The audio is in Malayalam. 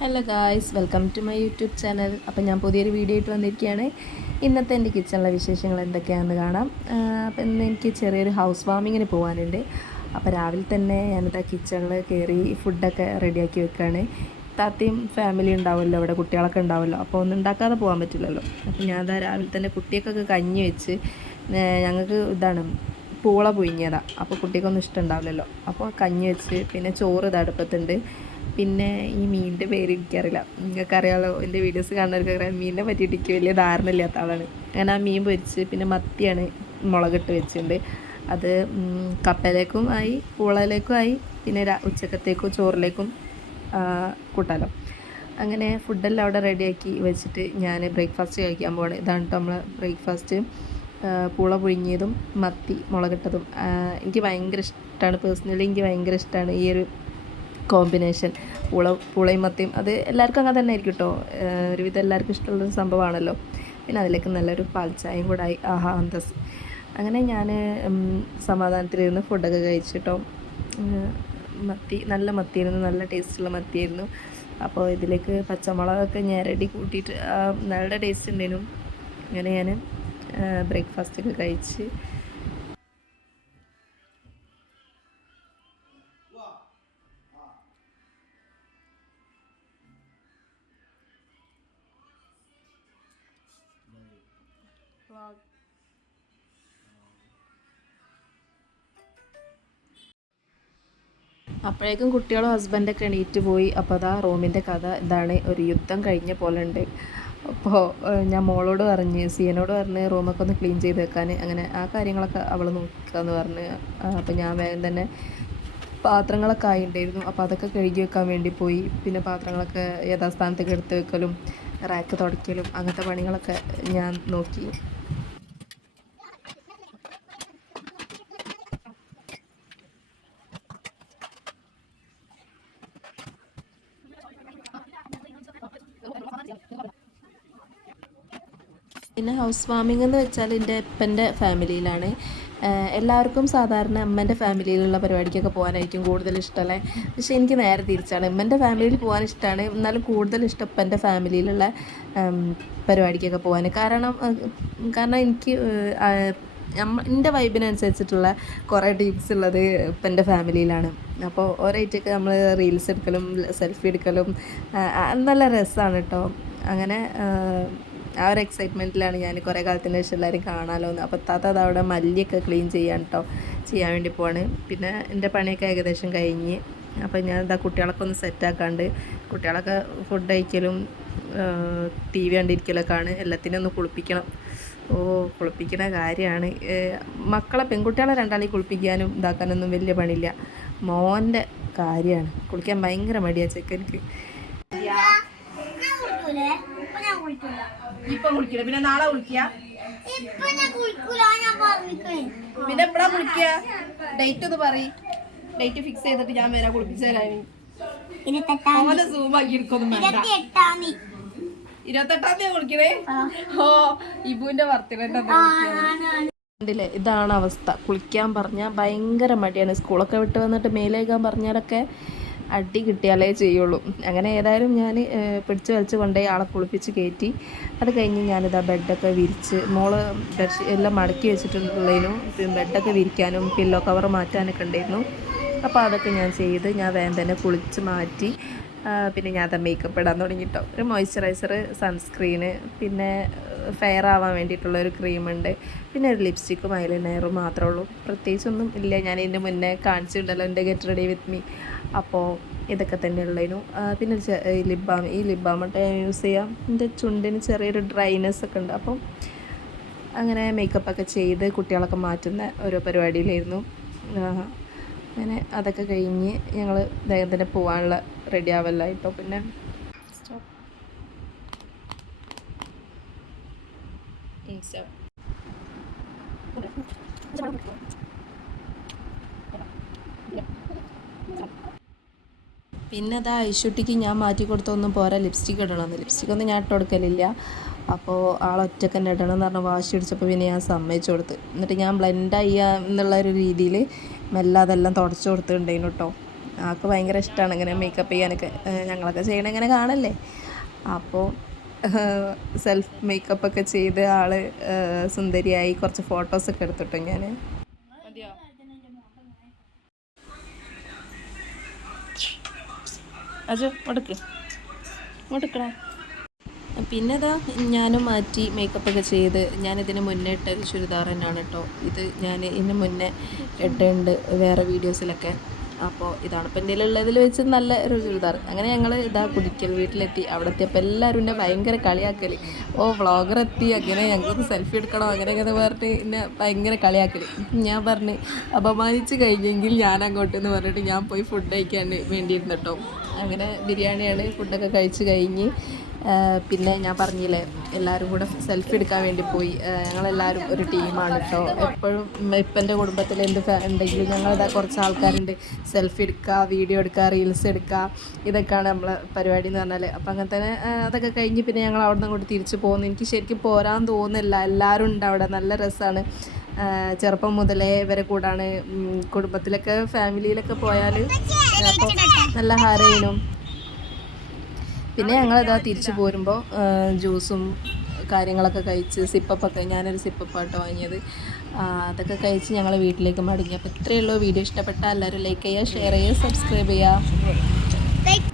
Hello guys welcome to my YouTube channel അപ്പം ഞാൻ പുതിയൊരു വീഡിയോ ആയിട്ട് വന്നിരിക്കുകയാണ്. ഇന്നത്തെ എന്റെ കിച്ചണിലെ വിശേഷങ്ങൾ എന്തൊക്കെയാണെന്ന് കാണാം. അപ്പം ഇന്ന് എനിക്ക് ചെറിയൊരു ഹൗസ് വാമിങ്ങിന് പോകാനുണ്ട് അപ്പോൾ രാവിലെ തന്നെ ഞാനിതാ കിച്ചണിൽ കയറി ഫുഡൊക്കെ റെഡിയാക്കി വെക്കുകയാണ് താത്തയും ഫാമിലി ഉണ്ടാവുമല്ലോ അവിടെ കുട്ടികളൊക്കെ ഉണ്ടാവുമല്ലോ അപ്പോൾ ഒന്നും ഉണ്ടാക്കാതെ പോകാൻ പറ്റില്ലല്ലോ. അപ്പം ഞാൻ അതാ രാവിലെ തന്നെ കുട്ടിയൊക്കെ കഞ്ഞി വെച്ച് ഞങ്ങൾക്ക് ഇതാണ് പൂള പുഴുങ്ങിയതാണ് അപ്പോൾ കുട്ടിക്കൊന്നും ഇഷ്ടമുണ്ടാവില്ലല്ലോ അപ്പോൾ കഞ്ഞി വെച്ച് പിന്നെ ചോറ് ഇത് അടുപ്പത്തുണ്ട്. പിന്നെ ഈ മീനിന്റെ പേര് എനിക്കറിയില്ല. നിങ്ങൾക്കറിയാമല്ലോ എന്റെ വീഡിയോസ് കാണുന്നവർക്ക് മീനിനെ പറ്റിയിട്ട് എനിക്ക് വലിയ ധാരണ ഇല്ലാത്ത ആളാണ്. അങ്ങനെ ആ മീൻ പൊരിച്ച് പിന്നെ മത്തിയാണ് മുളകിട്ട് വെച്ചിട്ടുണ്ട്. അത് കപ്പയിലേക്കും ആയി പൂളയിലേക്കും ആയി പിന്നെ ഉച്ചക്കത്തേക്കും ചോറിലേക്കും കൂട്ടാലോ. അങ്ങനെ ഫുഡെല്ലാം അവിടെ റെഡിയാക്കി വെച്ചിട്ട് ഞാൻ ബ്രേക്ക്ഫാസ്റ്റ് കഴിക്കാൻ പോവാണ്. ഇതാണ് കേട്ടോ നമ്മൾ ബ്രേക്ക്ഫാസ്റ്റ് പൂള പുഴുങ്ങിയതും മത്തി മുളകിട്ടതും. എനിക്ക് ഭയങ്കര ഇഷ്ടമാണ് പേഴ്സണലി എനിക്ക് ഭയങ്കര ഇഷ്ടമാണ് ഈ ഒരു കോമ്പിനേഷൻ പുള പുളയും മത്തിയും അത് എല്ലാവർക്കും അങ്ങനെ തന്നെ ആയിരിക്കും കേട്ടോ ഒരുവിധം എല്ലാവർക്കും ഇഷ്ടമുള്ളൊരു സംഭവമാണല്ലോ. പിന്നെ അതിലേക്ക് നല്ലൊരു പാൽച്ചായയും കൂടെ ആയി. ആഹാ അന്തസ്. അങ്ങനെ ഞാൻ സമാധാനത്തിലിരുന്ന് ഫുഡൊക്കെ കഴിച്ചിട്ടോ മത്തി നല്ല മത്തിയായിരുന്നു. നല്ല ടേസ്റ്റുള്ള മത്തിയായിരുന്നു. അപ്പോൾ ഇതിലേക്ക് പച്ചമുളകൊക്കെ ഞെരടി കൂട്ടിയിട്ട് നല്ല ടേസ്റ്റ് ഉണ്ടായിരുന്നു അങ്ങനെ ഞാൻ ബ്രേക്ക്ഫാസ്റ്റൊക്കെ കഴിച്ച് അപ്പോഴേക്കും കുട്ടികളും ഹസ്ബൻഡൊക്കെ എണീറ്റ് പോയി. അപ്പോൾ അതാ റൂമിന്റെ കഥ. ഇതാണ് ഒരു യുദ്ധം കഴിഞ്ഞ പോലെ ഉണ്ട്. അപ്പോൾ ഞാൻ മോളോട് പറഞ്ഞ് സിയനോട് പറഞ്ഞ് റൂമൊക്കെ ഒന്ന് ക്ലീൻ ചെയ്ത് വെക്കാൻ അങ്ങനെ ആ കാര്യങ്ങളൊക്കെ അവൾ നോക്കാമെന്ന് പറഞ്ഞ്. അപ്പോൾ ഞാൻ വേഗം തന്നെ പാത്രങ്ങളൊക്കെ ആയിണ്ടായിരുന്നു. അപ്പോൾ അതൊക്കെ കഴുകി വെക്കാൻ വേണ്ടി പോയി. പിന്നെ പാത്രങ്ങളൊക്കെ യഥാസ്ഥാനത്തേക്ക് എടുത്ത് വെക്കലും റാക്ക് തുടയ്ക്കലും അങ്ങനത്തെ പണികളൊക്കെ ഞാൻ നോക്കി. പിന്നെ ഹൗസ് വാമിംഗ് എന്ന് വെച്ചാൽ എന്റെ അപ്പന്റെ ഫാമിലിയിലാണ്. എല്ലാവർക്കും സാധാരണ അമ്മേന്റെ ഫാമിലിയിലുള്ള പരിപാടിക്കൊക്കെ പോകാനായിരിക്കും കൂടുതൽ ഇഷ്ടമല്ലേ? പക്ഷേ എനിക്ക് നേരെ തിരിച്ചാണ്. അമ്മേന്റെ ഫാമിലിയിൽ പോകാൻ ഇഷ്ടമാണ്. എന്നാലും കൂടുതൽ ഇഷ്ടം അപ്പന്റെ ഫാമിലിയിലുള്ള പരിപാടിക്കൊക്കെ പോകാൻ കാരണം കാരണം എനിക്ക് എന്റെ വൈബിനനുസരിച്ചിട്ടുള്ള കുറേ ടീപ്സ് ഉള്ളത് ഇപ്പം എന്റെ ഫാമിലിയിലാണ്. അപ്പോൾ ഒരേറ്റൊക്കെ നമ്മൾ റീൽസ് എടുക്കലും സെൽഫി എടുക്കലും നല്ല രസമാണ് കേട്ടോ അങ്ങനെ ആ ഒരു എക്സൈറ്റ്മെന്റിലാണ് ഞാൻ കുറേ കാലത്തിന് ശേഷം എല്ലാവരും കാണാമല്ലോ എന്ന്. അപ്പോൾ താത്ത അത് അവിടെ മല്ലിയൊക്കെ ക്ലീൻ ചെയ്യാൻ കേട്ടോ ചെയ്യാൻ വേണ്ടി പോവാണ്. പിന്നെ എന്റെ പണിയൊക്കെ ഏകദേശം കഴിഞ്ഞ്. അപ്പോൾ ഞാൻ എന്താ കുട്ടികളൊക്കെ ഒന്ന് സെറ്റാക്കാണ്ട് കുട്ടികളൊക്കെ ഫുഡ് കഴിക്കലും ടി വി കണ്ടിരിക്കലൊക്കെയാണ് എല്ലാത്തിനും ഒന്ന് കുളിപ്പിക്കണം. ഓ കുളിപ്പിക്കണ കാര്യമാണ്. മക്കളെ പെൺകുട്ടികളെ രണ്ടാളെയും കുളിപ്പിക്കാനും ഇതാക്കാനൊന്നും വലിയ പണിയില്ല. മോന്റെ കാര്യമാണ്. കുളിക്കാൻ ഭയങ്കര മടിയാണ് ചെക്കനിക്ക് ഇപ്പൊ കുളിക്കില്ല പിന്നെ നാളെ പറഞ്ഞിക്കേ പിന്നെ എപ്പഴാ കുളിക്കുക ഡേറ്റ് ഒന്ന് പറയും. ഡേറ്റ് ഫിക്സ് ചെയ്തിട്ട് ഞാൻ വരാം. കുളിപ്പിച്ചു ഓലെ സൂം ആക്കി എടുക്കൊന്നും വേണ്ട. ഇരുപത്തെട്ടാം തീയതി കുളിക്കണേ? ഓ ഇബുവിന്റെ ബർത്ത്ഡേ കണ്ടില്ലേ? ഇതാണ് അവസ്ഥ. കുളിക്കാൻ പറഞ്ഞാൽ ഭയങ്കര മടിയാണ്. സ്കൂളൊക്കെ വിട്ട് വന്നിട്ട് മേലേക്കാൻ പറഞ്ഞാലൊക്കെ അടി കിട്ടിയാലേ ചെയ്യുള്ളൂ. അങ്ങനെ ഏതായാലും ഞാൻ പിടിച്ച് വലിച്ച് കൊണ്ടുപോയി ആളെ കുളിപ്പിച്ച് കയറ്റി. അത് കഴിഞ്ഞ് ഞാനിതാ ബെഡൊക്കെ വിരിച്ച് മോൾ ബെഡ് എല്ലാം മടക്കി വെച്ചിട്ടുള്ളതിനും ബെഡൊക്കെ വിരിക്കാനും പില്ലോ കവർ മാറ്റാനൊക്കെ ഉണ്ടായിരുന്നു. അപ്പോൾ അതൊക്കെ ഞാൻ ചെയ്ത് ഞാൻ വേഗം തന്നെ കുളിച്ച് മാറ്റി പിന്നെ ഞാൻ അത് മേക്കപ്പ് ഇടാൻ തുടങ്ങിയിട്ടോ ഒരു മോയ്സ്ചറൈസർ സൺസ്ക്രീന് പിന്നെ ഫെയർ ആവാൻ വേണ്ടിയിട്ടുള്ള ഒരു ക്രീമുണ്ട് പിന്നെ ഒരു ലിപ്സ്റ്റിക്കും ഐലൈനറും മാത്രമേ ഉള്ളൂ. പ്രത്യേകിച്ചൊന്നും ഇല്ല. ഞാൻ ഇതിന്റെ മുന്നേ കാണിച്ചിട്ടുണ്ടല്ലോ എന്റെ ഗെറ്റ് റെഡി വിത്ത് മീ അപ്പോൾ ഇതൊക്കെ തന്നെ ഉള്ളതിനു പിന്നെ ഈ ലിപ് ബാം ഈ ലിപ് ബാം യൂസ് ചെയ്യാം. എന്റെ ചുണ്ടിന് ചെറിയൊരു ഡ്രൈനെസ് ഒക്കെ ഉണ്ട്. അപ്പം അങ്ങനെ മേക്കപ്പൊക്കെ ചെയ്ത് കുട്ടികളൊക്കെ മാറ്റുന്ന ഓരോ പരിപാടിയിലായിരുന്നു. അങ്ങനെ അതൊക്കെ കഴിഞ്ഞ് ഞങ്ങൾ വേഗം തന്നെ പോകാനുള്ള റെഡി ഇപ്പോൾ പിന്നെ. Stop. പിന്നെ അതാ ഐശുട്ടിക്ക് ഞാൻ മാറ്റി കൊടുത്തൊന്നും പോരാ. ലിപ്സ്റ്റിക് ഇടണമെന്ന് ലിപ്സ്റ്റിക് ഒന്നും ഞാൻ ഇട്ട് കൊടുക്കലില്ല. അപ്പോൾ ആൾ ഒറ്റയ്ക്ക് തന്നെ ഇടണം എന്ന് പറഞ്ഞ് വാശി പിടിച്ചപ്പോൾ പിന്നെ ഞാൻ സമ്മതിച്ചു കൊടുത്ത്. എന്നിട്ട് ഞാൻ ബ്ലെൻഡ് ചെയ്യുക എന്നുള്ള ഒരു രീതിയിൽ മെല്ലെ അതെല്ലാം തുടച്ചു കൊടുത്തിട്ടുണ്ടായിരുന്നു കേട്ടോ ആൾക്ക് ഭയങ്കര ഇഷ്ടമാണ് ഇങ്ങനെ മേക്കപ്പ് ചെയ്യാനൊക്കെ. ഞങ്ങളൊക്കെ ചെയ്യണ ഇങ്ങനെ കാണല്ലേ? അപ്പോൾ സെൽഫ് മേക്കപ്പ് ഒക്കെ ചെയ്ത് ആൾ സുന്ദരിയായി കുറച്ച് ഫോട്ടോസൊക്കെ എടുത്തിട്ടു ഞാൻ അജു മുടക്ക്. മുടക്കടാ. പിന്നെ ഇതാ ഞാനും മാറ്റി മേക്കപ്പ് ഒക്കെ ചെയ്ത് ഞാനിതിന് മുന്നേ ഇട്ട ഒരു ചുരിദാർ തന്നെയാണ് കേട്ടോ ഇത് ഞാൻ ഇതിന് മുന്നേ ഇട്ടുണ്ട് വേറെ വീഡിയോസിലൊക്കെ അപ്പോൾ ഇതാണ്. ഇപ്പം എന്റെ ഉള്ളതിൽ വെച്ച് നല്ല ഒരു ചുരിദാർ. അങ്ങനെ ഞങ്ങൾ ഇതാ കുടിക്കൽ വീട്ടിലെത്തി. അവിടെ എത്തിയപ്പോൾ എല്ലാവരും എന്നെ ഭയങ്കര കളിയാക്കൽ ഓ വ്ളോഗർ എത്തി. അങ്ങനെ ഞങ്ങൾക്ക് സെൽഫി എടുക്കണം? അങ്ങനെ അങ്ങനെ പറഞ്ഞിട്ട് എന്നെ ഭയങ്കര കളിയാക്കൽ ഞാൻ പറഞ്ഞ് അപമാനിച്ച് കഴിഞ്ഞെങ്കിൽ ഞാൻ അങ്ങോട്ട് എന്ന് പറഞ്ഞിട്ട് ഞാൻ പോയി ഫുഡ് കഴിക്കാൻ വേണ്ടിയിരുന്നു കേട്ടോ അങ്ങനെ ബിരിയാണിയാണ് ഫുഡൊക്കെ കഴിച്ച് കഴിഞ്ഞ് പിന്നെ ഞാൻ പറഞ്ഞില്ലേ എല്ലാവരും കൂടെ സെൽഫി എടുക്കാൻ വേണ്ടി പോയി. ഞങ്ങളെല്ലാവരും ഒരു ടീമാണ് കേട്ടോ എപ്പോഴും ഇപ്പം എന്റെ കുടുംബത്തിൽ എന്ത് ഉണ്ടെങ്കിലും ഞങ്ങളിതാ കുറച്ച് ആൾക്കാരുണ്ട്. സെൽഫി എടുക്കുക വീഡിയോ എടുക്കുക റീൽസ് എടുക്കുക ഇതൊക്കെയാണ് നമ്മളെ പരിപാടി എന്ന് പറഞ്ഞാൽ അപ്പം അങ്ങനെ തന്നെ അതൊക്കെ കഴിഞ്ഞ് പിന്നെ ഞങ്ങൾ അവിടെ നിന്ന് അങ്ങോട്ട് തിരിച്ചു പോകുന്നു എനിക്ക് ശരിക്കും പോരാൻ തോന്നുന്നില്ല. എല്ലാവരും ഉണ്ട് അവിടെ. നല്ല രസമാണ് ചെറുപ്പം മുതലേ ഇവരെ കൂടാണ്. കുടുംബത്തിലൊക്കെ ഫാമിലിയിലൊക്കെ പോയാൽ നല്ല ഹാരയിനും പിന്നെ ഞങ്ങളിതാ തിരിച്ചു പോരുമ്പോൾ ജ്യൂസും കാര്യങ്ങളൊക്കെ കഴിച്ച് സിപ്പപ്പൊക്കെ ഞാനൊരു സിപ്പപ്പാട്ടോ വാങ്ങിയത്. അതൊക്കെ കഴിച്ച് ഞങ്ങൾ വീട്ടിലേക്ക് മടങ്ങി. അപ്പോൾ ഇത്രയേ ഉള്ളൂ. വീഡിയോ ഇഷ്ടപ്പെട്ടാൽ എല്ലാവരും ലൈക്ക് ചെയ്യുക ഷെയർ ചെയ്യുക സബ്സ്ക്രൈബ് ചെയ്യുക.